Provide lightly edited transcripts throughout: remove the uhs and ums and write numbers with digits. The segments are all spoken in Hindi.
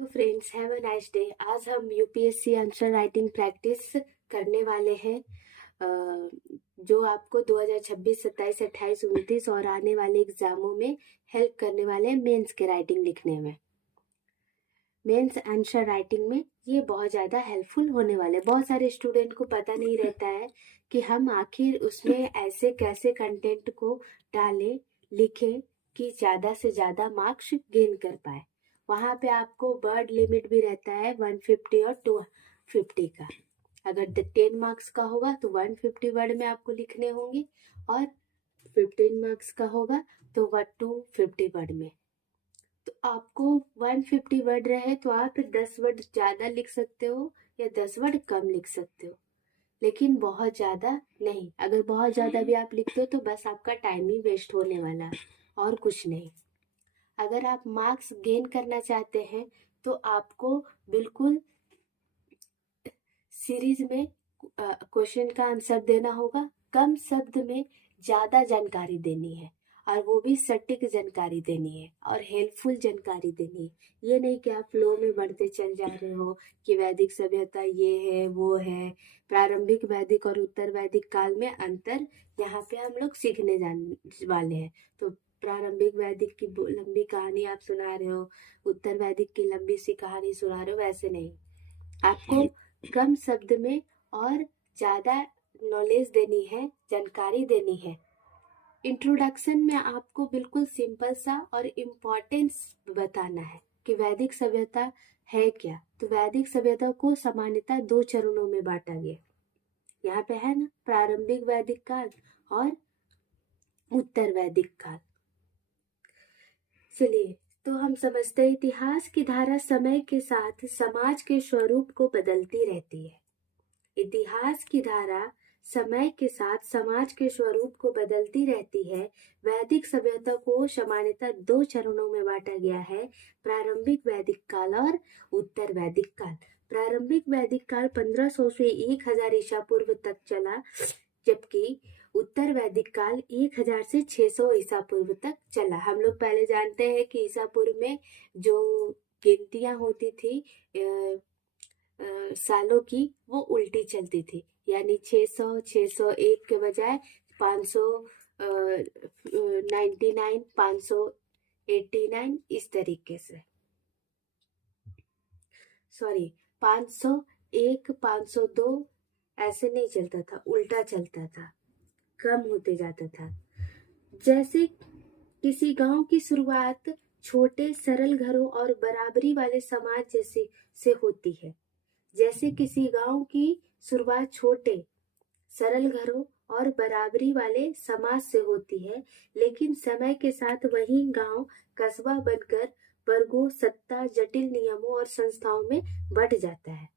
तो friends, have a nice day. आज हम यूपीएससी आंसर राइटिंग प्रैक्टिस करने वाले हैं, जो आपको 2026, 27, 28, 29 और आने वाले एग्जामों में हेल्प करने वाले हैं मेंस के राइटिंग लिखने में। मेंस आंसर राइटिंग में ये बहुत ज़्यादा हेल्पफुल होने वाले। बहुत सारे स्टूडेंट को पता नहीं रहता है कि हम आखिर उसमें ऐसे कैसे कंटेंट को डालें, लिखें कि ज़्यादा से ज़्यादा मार्क्स गेन कर पाए। वहाँ पे आपको वर्ड लिमिट भी रहता है 150 और 250 का। अगर 10 मार्क्स का होगा तो 150 वर्ड में आपको लिखने होंगे, और 15 मार्क्स का होगा तो 250 वर्ड में। तो आपको 150 वर्ड रहे तो आप 10 वर्ड ज़्यादा लिख सकते हो या 10 वर्ड कम लिख सकते हो, लेकिन बहुत ज़्यादा नहीं। अगर बहुत ज़्यादा भी आप लिखते हो तो बस आपका टाइम ही वेस्ट होने वाला है और कुछ नहीं। अगर आप मार्क्स गेन करना चाहते हैं तो आपको बिल्कुल सीरीज में क्वेश्चन का आंसर देना होगा, कम शब्द में ज़्यादा जानकारी देनी है, और वो भी सटीक जानकारी देनी है और हेल्पफुल जानकारी देनी है। ये नहीं कि आप फ्लो में बढ़ते चल जा रहे हो कि वैदिक सभ्यता ये है वो है। प्रारंभिक वैदिक और उत्तर वैदिक काल में अंतर यहाँ पे हम लोग सीखने जाने वाले हैं। तो प्रारंभिक वैदिक की लंबी कहानी आप सुना रहे हो, उत्तर वैदिक की लंबी सी कहानी सुना रहे हो, वैसे नहीं। आपको कम शब्द में और ज़्यादा नॉलेज देनी है, जानकारी देनी है। इंट्रोडक्शन में आपको बिल्कुल सिंपल सा और इम्पोर्टेंस बताना है कि वैदिक सभ्यता है क्या। तो वैदिक सभ्यता को सामान्यतः 2 चरणों में बांटा गया। यहाँ पे है ना, प्रारंभिक वैदिक काल और उत्तर वैदिक काल। चलिए, तो हम समझते हैं इतिहास की धारा समय के साथ समाज के स्वरूप को बदलती रहती है। इतिहास की धारा समय के साथ समाज के स्वरूप को बदलती रहती है। वैदिक सभ्यता को सामान्यतः 2 चरणों में बांटा गया है, प्रारंभिक वैदिक काल और उत्तर वैदिक काल। प्रारंभिक वैदिक काल 1500 से 1000 ईसा पूर्व तक चला, जबकि उत्तर वैदिक काल 1000 से 600 ईसा पूर्व तक चला। हम लोग पहले जानते हैं कि ईसा पूर्व में जो गिनतियां होती थी सालों की, वो उल्टी चलती थी, यानी 600, 601 के बजाय 599, 589 इस तरीके से। सॉरी, 501, 502 ऐसे नहीं चलता था, उल्टा चलता था, कम होते जाता था। जैसे किसी गांव की शुरुआत छोटे सरल घरों और बराबरी वाले समाज जैसे से होती है। जैसे किसी गांव की शुरुआत छोटे सरल घरों और बराबरी वाले समाज से होती है, लेकिन समय के साथ वही गांव कस्बा बनकर वर्गों, सत्ता, जटिल नियमों और संस्थाओं में बढ़ जाता है।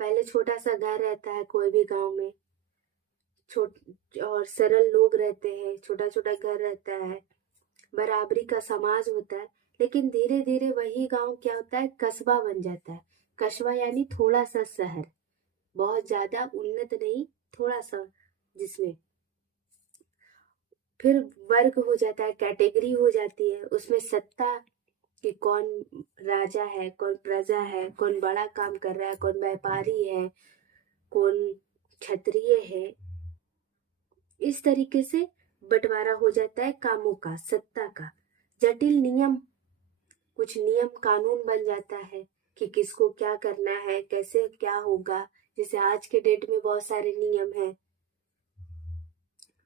पहले छोटा सा घर रहता है कोई भी गांव में, और सरल लोग रहते हैं, छोटा छोटा घर रहता है, बराबरी का समाज होता है, लेकिन धीरे धीरे वही गांव क्या होता है, कस्बा बन जाता है। कस्बा यानी थोड़ा सा शहर, बहुत ज्यादा उन्नत नहीं, थोड़ा सा, जिसमें फिर वर्ग हो जाता है, कैटेगरी हो जाती है उसमें, सत्ता कि कौन राजा है, कौन प्रजा है, कौन बड़ा काम कर रहा है, कौन व्यापारी है, कौन क्षत्रिय है। इस तरीके से बंटवारा हो जाता है कामों का, सत्ता का। जटिल नियम, कुछ नियम कानून बन जाता है कि किसको क्या करना है, कैसे क्या होगा। जैसे आज के डेट में बहुत सारे नियम हैं,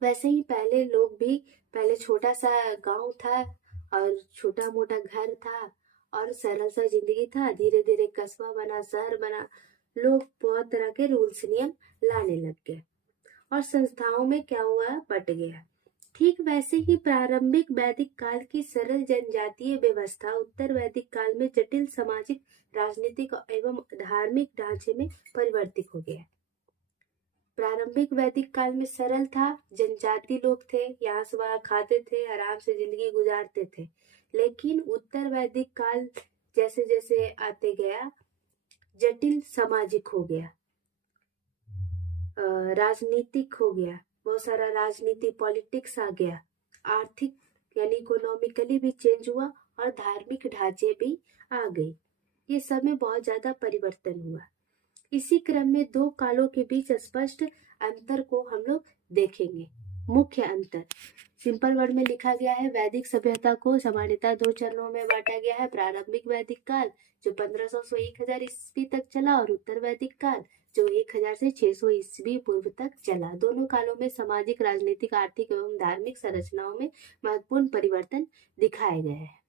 वैसे ही पहले लोग भी, पहले छोटा सा गांव था और छोटा मोटा घर था और सरल सा जिंदगी था, धीरे धीरे कस्बा बना, शहर बना, लोग बहुत तरह के रूल्स नियम लाने लग गए और संस्थाओं में क्या हुआ, बट गया। ठीक वैसे ही प्रारंभिक वैदिक काल की सरल जनजातीय व्यवस्था उत्तर वैदिक काल में जटिल सामाजिक, राजनीतिक एवं धार्मिक ढांचे में परिवर्तित हो गया। प्रारंभिक वैदिक काल में सरल था, जनजाति लोग थे, यहाँ से वहाँ खाते थे, आराम से जिंदगी गुजारते थे। लेकिन उत्तर वैदिक काल जैसे जैसे आते गया, जटिल सामाजिक हो गया, राजनीतिक हो गया, बहुत सारा राजनीति, पॉलिटिक्स आ गया, आर्थिक यानी इकोनॉमिकली भी चेंज हुआ और धार्मिक ढांचे भी आ गई। ये सब में बहुत ज्यादा परिवर्तन हुआ। इसी क्रम में दो कालों के बीच स्पष्ट अंतर को हम लोग देखेंगे। मुख्य अंतर सिंपल वर्ड में लिखा गया है। वैदिक सभ्यता को सामान्यतः दो चरणों में बांटा गया है। प्रारंभिक वैदिक काल जो 1500 से 1000 ईस्वी तक चला, और उत्तर वैदिक काल जो 1000 से 600 ईस्वी पूर्व तक चला। दोनों कालों में सामाजिक, राजनीतिक, आर्थिक एवं धार्मिक संरचनाओं में महत्वपूर्ण परिवर्तन दिखाए गए हैं।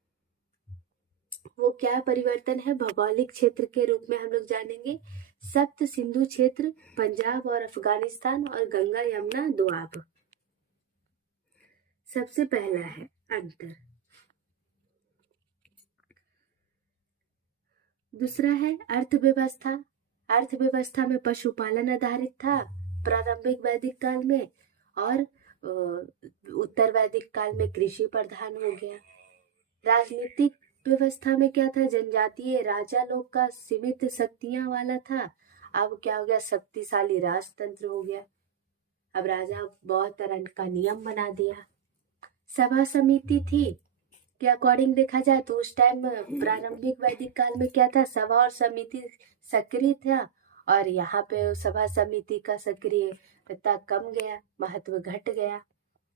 वो क्या परिवर्तन है, भौगोलिक क्षेत्र के रूप में हम लोग जानेंगे। सप्त सिंधु क्षेत्र, पंजाब और अफगानिस्तान, और गंगा यमुना दोआब। सबसे पहला है अंतर। दूसरा है अर्थव्यवस्था। अर्थव्यवस्था में पशुपालन आधारित था प्रारंभिक वैदिक काल में, और उत्तर वैदिक काल में कृषि प्रधान हो गया। राजनीतिक व्यवस्था में क्या था, जनजातीय राजा लोग का सीमित शक्तियां वाला था। अब क्या हो गया, शक्तिशाली राजतंत्र हो गया। अब राजा बहुत तरह का नियम बना दिया। सभा समिति थी के अकॉर्डिंग देखा जाए तो उस टाइम प्रारंभिक वैदिक काल में क्या था, सभा और समिति सक्रिय था, और यहाँ पे सभा समिति का सक्रियता कम गया, महत्व घट गया।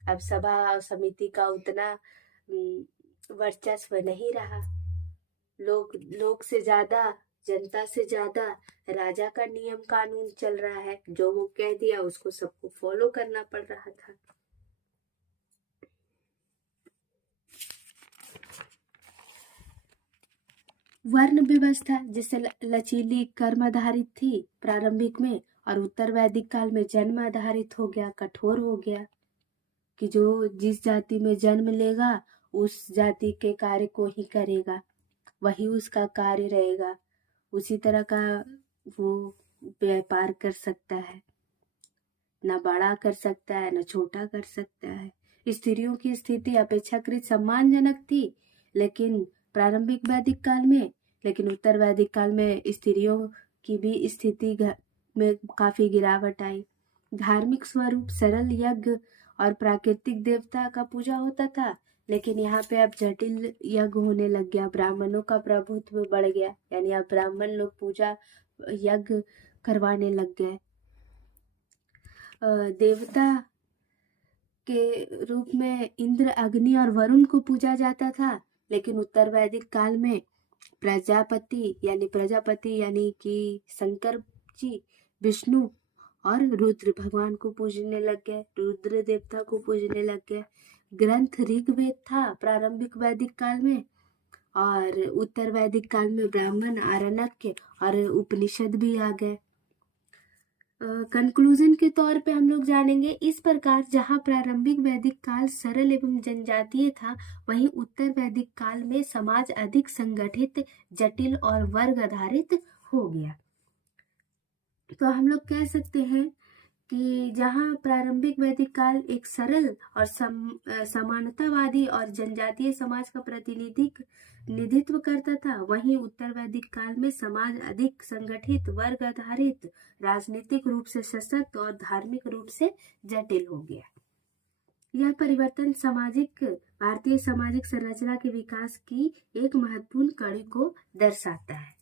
अब सभा और समिति का उतना वर्चस्व नहीं रहा। लोग से ज्यादा, जनता से ज्यादा राजा का नियम कानून चल रहा है। जो वो कह दिया उसको सबको फॉलो करना पड़ रहा था। वर्ण व्यवस्था जिससे लचीली कर्म आधारित थी प्रारंभिक में, और उत्तर वैदिक काल में जन्म आधारित हो गया, कठोर हो गया कि जो जिस जाति में जन्म लेगा उस जाति के कार्य को ही करेगा, वही उसका कार्य रहेगा। उसी तरह का वो व्यापार कर सकता है, न बड़ा कर सकता है न छोटा कर सकता है। स्त्रियों की स्थिति अपेक्षाकृत सम्मानजनक थी लेकिन प्रारंभिक वैदिक काल में, लेकिन उत्तर वैदिक काल में स्त्रियों की भी स्थिति में काफी गिरावट आई। धार्मिक स्वरूप सरल यज्ञ और प्राकृतिक देवता का पूजा होता था, लेकिन यहाँ पे अब जटिल यज्ञ होने लग गया। ब्राह्मणों का प्रभुत्व बढ़ गया, यानी अब ब्राह्मण लोग पूजा यज्ञ करवाने लग गए। देवता के रूप में इंद्र, अग्नि और वरुण को पूजा जाता था, लेकिन उत्तर वैदिक काल में प्रजापति यानी कि शंकर जी, विष्णु और रुद्र भगवान को पूजने लग गए, रुद्र देवता को पूजने लग गए। ग्रंथ ऋग्वेद था प्रारंभिक वैदिक काल में, और उत्तर वैदिक काल में ब्राह्मण, आरण्यक और उपनिषद भी आ गए। कंक्लूजन के तौर पे हम लोग जानेंगे, इस प्रकार जहाँ प्रारंभिक वैदिक काल सरल एवं जनजातीय था, वहीं उत्तर वैदिक काल में समाज अधिक संगठित, जटिल और वर्ग आधारित हो गया। तो हम लोग कह सकते हैं कि जहाँ प्रारंभिक वैदिक काल एक सरल और समानतावादी और जनजातीय समाज का प्रतिनिधित्व करता था, वहीं उत्तर वैदिक काल में समाज अधिक संगठित, वर्ग आधारित, राजनीतिक रूप से सशक्त और धार्मिक रूप से जटिल हो गया। यह परिवर्तन भारतीय सामाजिक संरचना के विकास की एक महत्वपूर्ण कड़ी को दर्शाता है।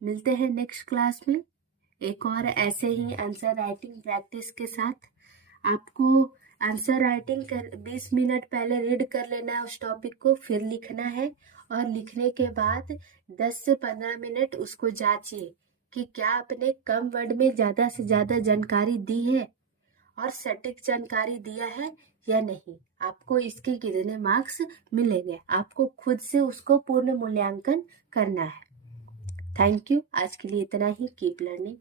मिलते हैं नेक्स्ट क्लास में एक और ऐसे ही आंसर राइटिंग प्रैक्टिस के साथ। आपको आंसर राइटिंग 20 मिनट पहले रीड कर लेना है उस टॉपिक को, फिर लिखना है, और लिखने के बाद 10 से 15 मिनट उसको जांचिए कि क्या आपने कम वर्ड में ज़्यादा से ज़्यादा जानकारी दी है और सटीक जानकारी दिया है या नहीं। आपको इसके कितने मार्क्स मिलेंगे, आपको खुद से उसको पूर्ण मूल्यांकन करना है। Thank you. आज के लिए इतना ही। Keep learning.